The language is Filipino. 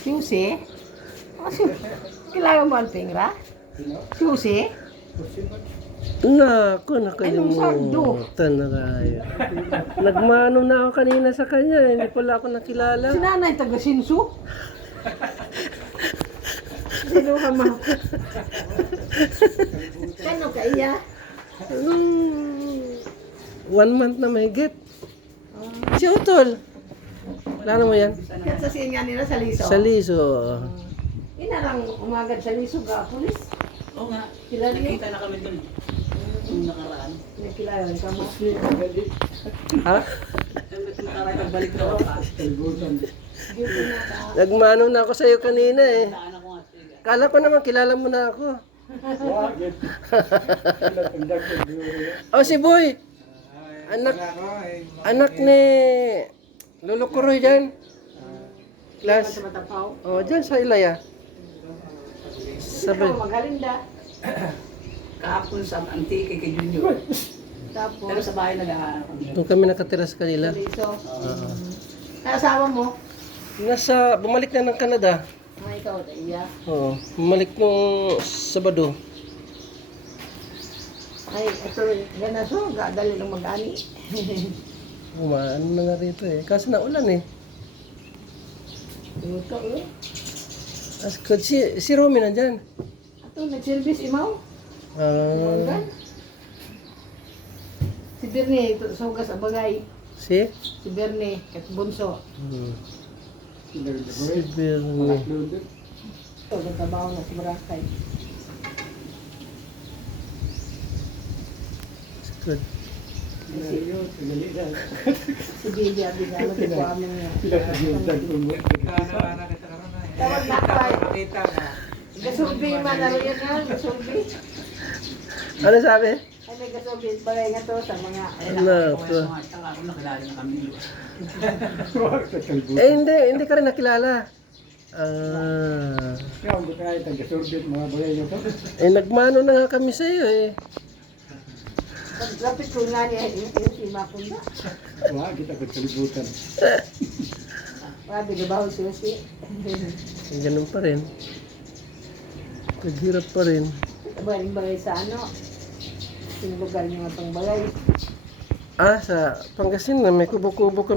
Susi? Kailangan mo ang pingra? Susi? Naku, Anong sardo? nakalimutan na tayo. Nagmano na ako kanina sa kanya, hindi pala ako nakilala. Si nanay taga-sinsu? Sino ka ma? Kano ka iya? 1 month na mahigit. Si Utol. Lalo mo yan? Yan sa siya nila sa liso? Sa Liso. Inarang umagad sa liso ga pulis. Oo nga, Kilala niyo? nakita na kami dun. Yung nakaraan. Nakilala ka mo? Ha? Nakaraan, nagbalik na ako. Nagmano na ako sa'yo kanina eh. Naanak ko nga siya. Kala ko naman kilala mo na ako. Oh, si Boy. Anak ni Lolo Kuroy dyan. Class. Sa matapaw? Oh, dyan sa Ilaya. Sabay. Ikaw maghalinda. Kahapon sa Antique kay Junior. Tapos, Pero sa bahay nag-aaral kami. Doon kami nakatira sa kanila. sa liso. Asawa mo? Bumalik na ng Canada. Ikaw, iya. Oo, bumalik nung Sabado. Ay, ito, gana so, gadali ng mag-ani. Ano na nga rito eh. Kasi naulan eh. Ito, eh. Si Romy nandyan. Ito, nag-service imaw. Ah, Si Bernie, ito, sugas abagay. si? Si Bernie, kat bunso. Si Bernie. Ito, nagtabaho na si Barakay. Good. Si Bibi, abigalo, di ko aming niya. Tawag na kay. Gasulbi man na rin yan, gasulbi. Ano sabi? Ay, may gasulbi, bagay nga to sa mga... Ano po? Ako nakilala na kami. Hindi ka rin nakilala. Nagmano na nga kami sa'yo eh. Lapit ko nga niya, yung si Makunda. Grabe, gabaho siya siya. Ganun pa rin. Naghirap pa rin. Bagay sa ano, yung lugar niyo nga itong bagay. Sa Pangasinan, may kubo-kubo kami.